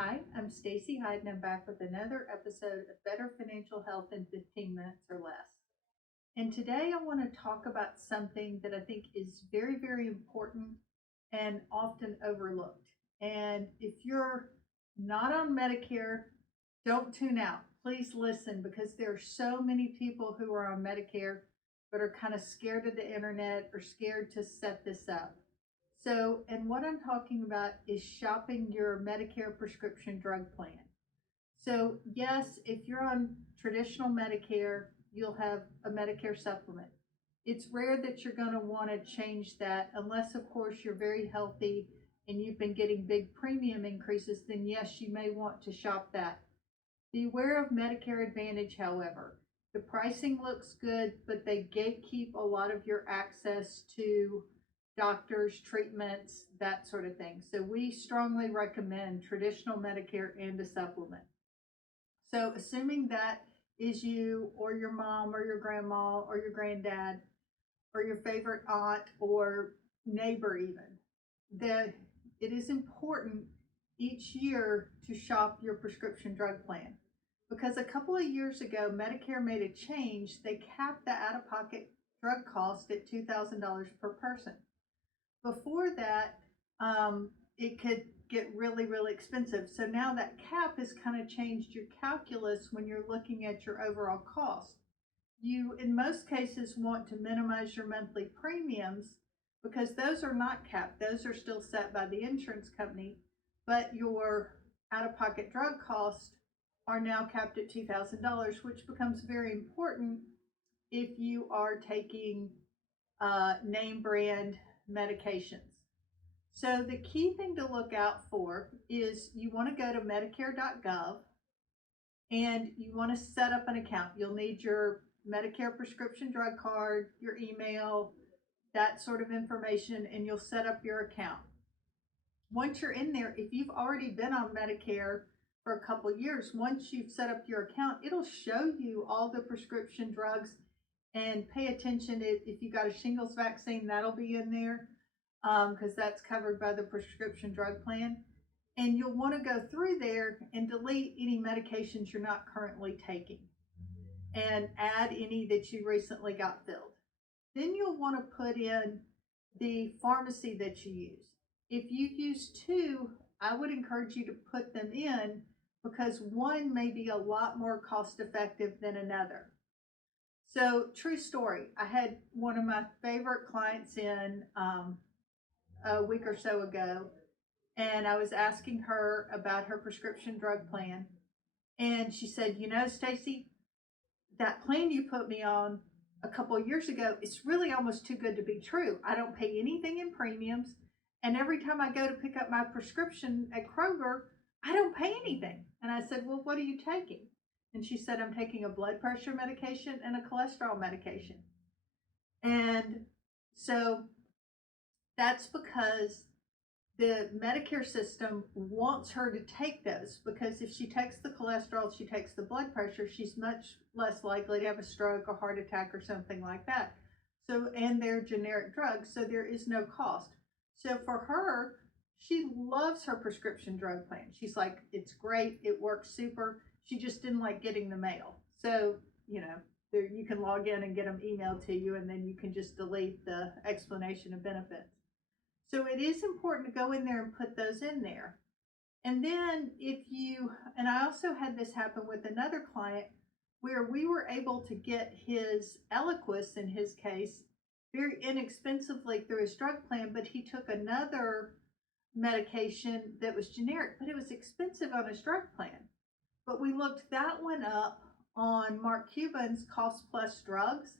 Hi, I'm Stacy Hyde and I'm back with another episode of Better Financial Health in 15 Minutes or Less. And today I want to talk about something that I think is very, very important and often overlooked. And if you're not on Medicare, don't tune out. Please listen because there are so many people who are on Medicare but are kind of scared of the internet or scared to set this up. So, and what I'm talking about is shopping your Medicare prescription drug plan. So, yes, if you're on traditional Medicare, you'll have a Medicare supplement. It's rare that you're going to want to change that unless, of course, you're very healthy and you've been getting big premium increases, then yes, you may want to shop that. Beware of Medicare Advantage, however. The pricing looks good, but they gatekeep a lot of your access to doctors, treatments, that sort of thing. So we strongly recommend traditional Medicare and a supplement. So assuming that is you or your mom or your grandma or your granddad or your favorite aunt or neighbor even, that it is important each year to shop your prescription drug plan. Because a couple of years ago, Medicare made a change. They capped the out of pocket drug cost at $2,000 per person. Before that, it could get really, really expensive. So now that cap has kind of changed your calculus when you're looking at your overall cost. You, in most cases, want to minimize your monthly premiums because those are not capped. Those are still set by the insurance company, but your out of pocket drug costs are now capped at $2,000, which becomes very important if you are taking name brand medications. So the key thing to look out for is you want to go to Medicare.gov and you want to set up an account. You'll need your Medicare prescription drug card, your email, that sort of information, and you'll set up your account. Once you're in there, if you've already been on Medicare for a couple years, once you've set up your account, it'll show you all the prescription drugs. And pay attention if you got a shingles vaccine, that'll be in there because that's covered by the prescription drug plan. And you'll want to go through there and delete any medications you're not currently taking and add any that you recently got filled. Then you'll want to put in the pharmacy that you use. If you use two, I would encourage you to put them in because one may be a lot more cost effective than another. So, true story. I had one of my favorite clients in a week or so ago, and I was asking her about her prescription drug plan. And she said, "You know, Stacy, that plan you put me on a couple of years ago, it's really almost too good to be true. I don't pay anything in premiums. And every time I go to pick up my prescription at Kroger, I don't pay anything." And I said, "Well, what are you taking?" And she said, "I'm taking a blood pressure medication and a cholesterol medication." And so that's because the Medicare system wants her to take those because if she takes the cholesterol, she takes the blood pressure, she's much less likely to have a stroke or heart attack or something like that. So, and they're generic drugs, so there is no cost. So for her, she loves her prescription drug plan. She's like, it's great, it works super. She just didn't like getting the mail. So, you know, there, you can log in and get them emailed to you, and then you can just delete the explanation of benefits. So it is important to go in there and put those in there. And then if you, and I also had this happen with another client where we were able to get his Eliquis in his case very inexpensively through his drug plan, but he took another medication that was generic, but it was expensive on his drug plan. But we looked that one up on Mark Cuban's Cost Plus Drugs,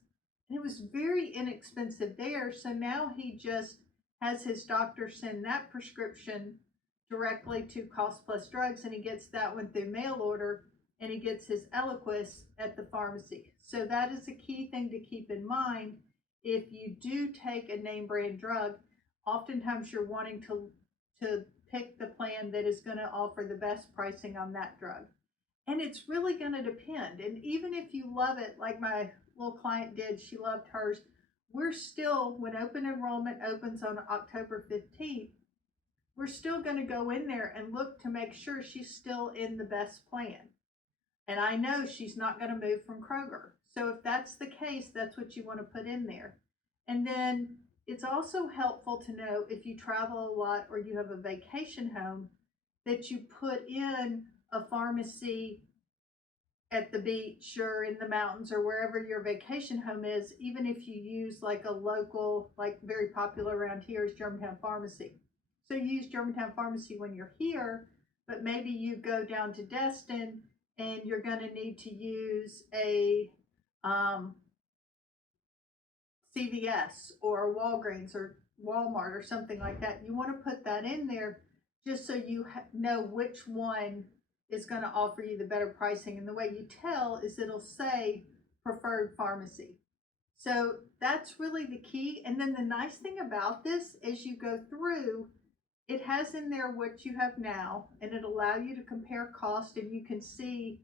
and it was very inexpensive there. So now he just has his doctor send that prescription directly to Cost Plus Drugs, and he gets that one through mail order, and he gets his Eliquis at the pharmacy. So that is a key thing to keep in mind. If you do take a name brand drug, oftentimes you're wanting to pick the plan that is going to offer the best pricing on that drug. And it's really going to depend. And even if you love it, like my little client did, she loved hers, we're still, when open enrollment opens on October 15th, we're still going to go in there and look to make sure she's still in the best plan. And I know she's not going to move from Kroger. So if that's the case, that's what you want to put in there. And then it's also helpful to know if you travel a lot or you have a vacation home that you put in a pharmacy at the beach or in the mountains or wherever your vacation home is, even if you use like a local, like very popular around here is Germantown Pharmacy. So you use Germantown Pharmacy when you're here, but maybe you go down to Destin and you're going to need to use a CVS or Walgreens or Walmart or something like that. You want to put that in there just so you know which one is going to offer you the better pricing. And the way you tell is it'll say preferred pharmacy. So that's really the key. And then the nice thing about this, as you go through, it has in there what you have now, and it'll allow you to compare cost, and you can see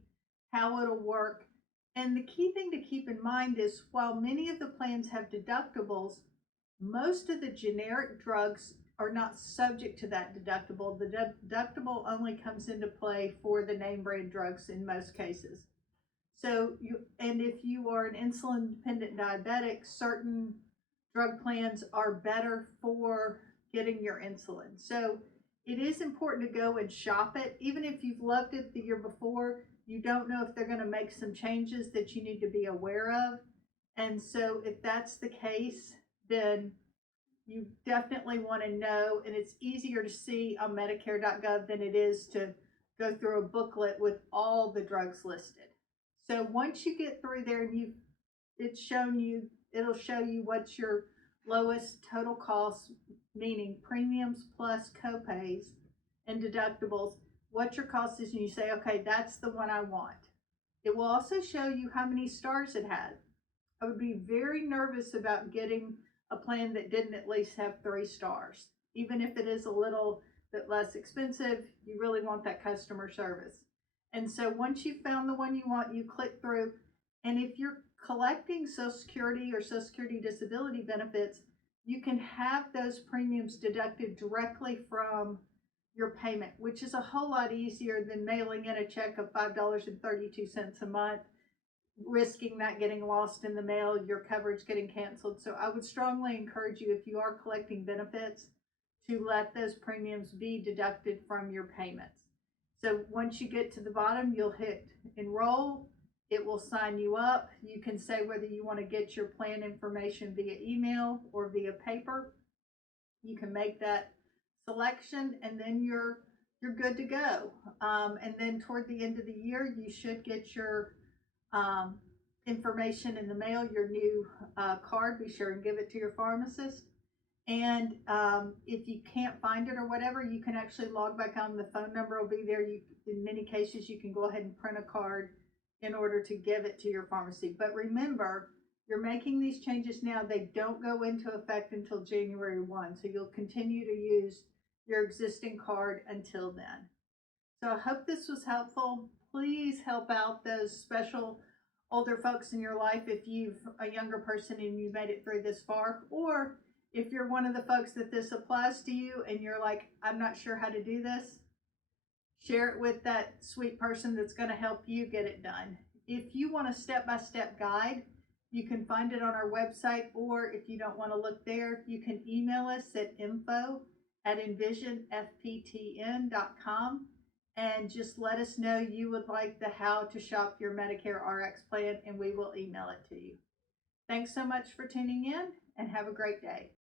how it'll work. And the key thing to keep in mind is while many of the plans have deductibles, most of the generic drugs are not subject to that deductible. The deductible only comes into play for the name brand drugs in most cases. So and if you are an insulin dependent diabetic, certain drug plans are better for getting your insulin. So it is important to go and shop it. Even if you've loved it the year before, you don't know if they're going to make some changes that you need to be aware of. And so if that's the case, then you definitely want to know, and it's easier to see on Medicare.gov than it is to go through a booklet with all the drugs listed. So once you get through there and it'll show you what's your lowest total cost, meaning premiums plus copays and deductibles, what your cost is, and you say, okay, that's the one I want. It will also show you how many stars it had. I would be very nervous about getting a plan that didn't at least have 3 stars. Even if it is a little bit less expensive, you really want that customer service. And so once you've found the one you want, you click through. And if you're collecting Social Security or Social Security disability benefits, you can have those premiums deducted directly from your payment, which is a whole lot easier than mailing in a check of $5.32 a month, risking that getting lost in the mail, your coverage getting canceled. So I would strongly encourage you, if you are collecting benefits, to let those premiums be deducted from your payments. So once you get to the bottom, you'll hit enroll. It will sign you up. You can say whether you want to get your plan information via email or via paper. You can make that selection, and then you're good to go. And then toward the end of the year, you should get your information in the mail, your new card. Be sure and give it to your pharmacist. And if you can't find it or whatever, you can actually log back on. The phone number will be there. In many cases, you can go ahead and print a card in order to give it to your pharmacy. But remember, you're making these changes now. They don't go into effect until January 1. So you'll continue to use your existing card until then. So I hope this was helpful. Please help out those special older folks in your life if you've a younger person and you made it through this far, or if you're one of the folks that this applies to you and you're like, I'm not sure how to do this, share it with that sweet person that's going to help you get it done. If you want a step-by-step guide, you can find it on our website, or if you don't want to look there, you can email us at info@envisionfptn.com and just let us know you would like the how to shop your Medicare RX plan, and we will email it to you. Thanks so much for tuning in, and have a great day.